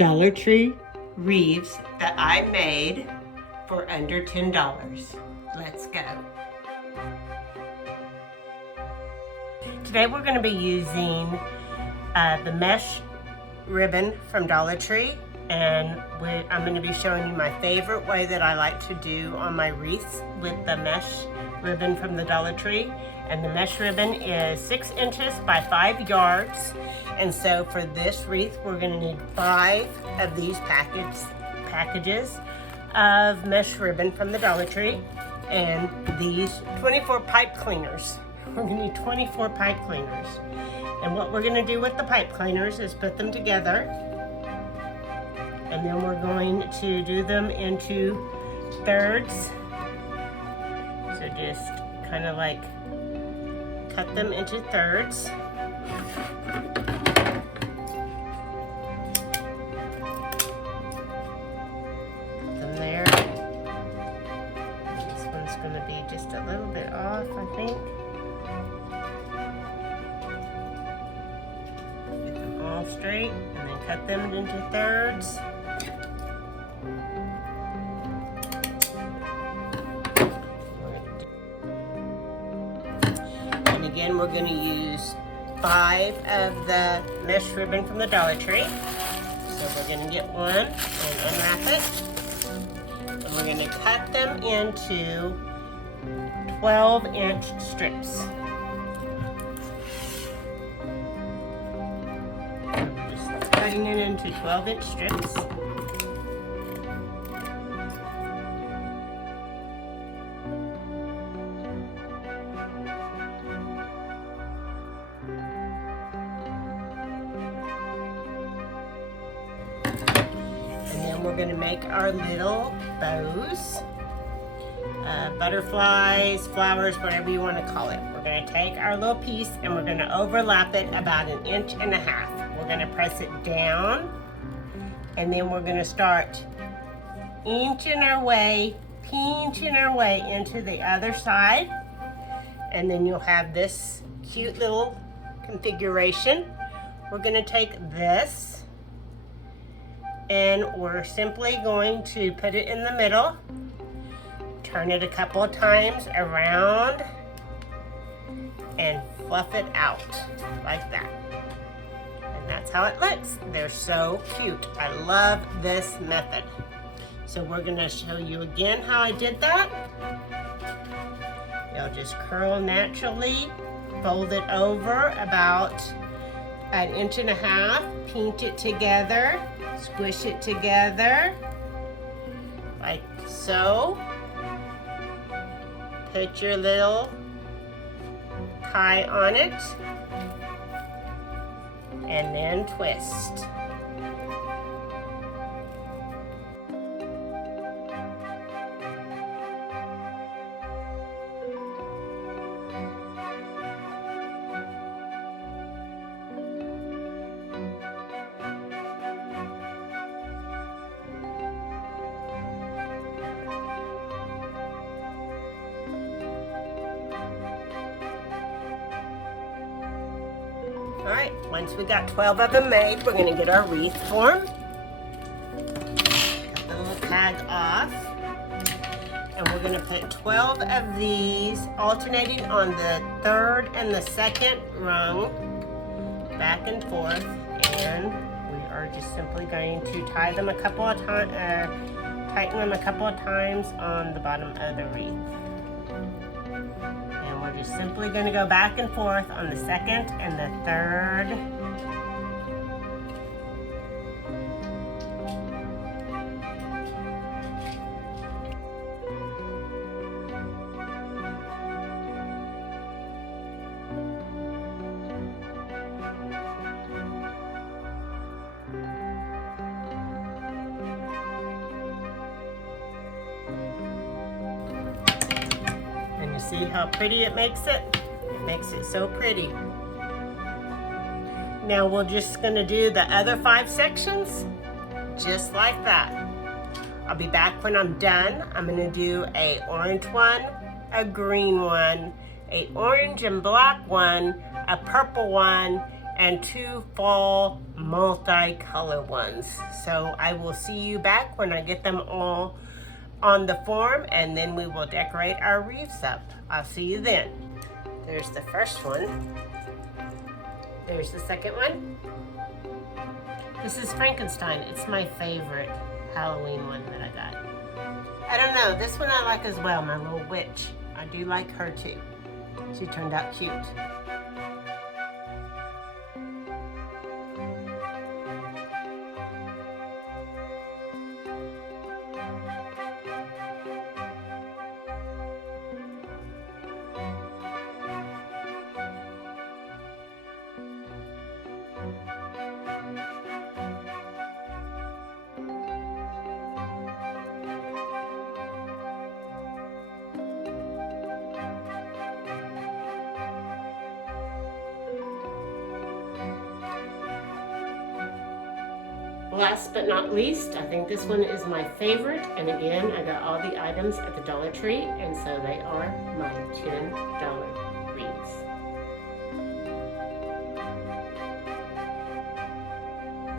Dollar Tree wreaths that I made for under $10. Let's go. Today we're going to be using the mesh ribbon from Dollar Tree, and I'm going to be showing you my favorite way that I like to do on my wreaths with the mesh ribbon from the Dollar Tree. And the mesh ribbon is 6 inches by 5 yards. And so for this wreath, we're going to need 5 of these packages of mesh ribbon from the Dollar Tree, and these 24 pipe cleaners. We're going to need 24 pipe cleaners. And what we're going to do with the pipe cleaners is put them together, and then we're going to do them into thirds. So just kind of like cut them into thirds. Put them there. This one's going to be just a little bit off, I think. Get them all straight and then cut them into thirds. Again, we're going to use 5 of the mesh ribbon from the Dollar Tree. So we're going to get one and unwrap it. And we're going to cut them into 12-inch strips. Just cutting it into 12-inch strips. We're going to make our little bows, butterflies, flowers, whatever you want to call it. We're going to take our little piece and we're going to overlap it about 1.5 inches. We're going to press it down, and then we're going to start inching our way, pinching our way into the other side, and then you'll have this cute little configuration. We're going to take this, and we're simply going to put it in the middle, turn it a couple of times around, and fluff it out like that. And that's how it looks. They're so cute. I love this method. So we're gonna show you again how I did that. You'll just curl naturally, fold it over about 1.5 inches, pinch it together, squish it together, like so. Put your little tie on it, and then twist. Alright, once we got 12 of them made, we're going to get our wreath form. Cut the little tag off. And we're going to put 12 of these alternating on the 3rd and the 2nd rung, back and forth. And we are just simply going to tie them a couple of times, tighten them a couple of times on the bottom of the wreath. We're just simply going to go back and forth on the 2nd and the 3rd. See how pretty it makes it? It makes it so pretty. Now we're just going to do the other 5 sections just like that. I'll be back when I'm done. I'm going to do a orange one, a green one, a orange and black one, a purple one, and 2 fall multicolor ones. So I will see you back when I get them all on the form, and then we will decorate our wreaths up. I'll see you then. There's the first one. There's the second one. This is Frankenstein. It's my favorite Halloween one that I got. I don't know, this one I like as well, my little witch. I do like her too. She turned out cute. Last but not least, I think this one is my favorite. And again, I got all the items at the Dollar Tree, and so they are my $10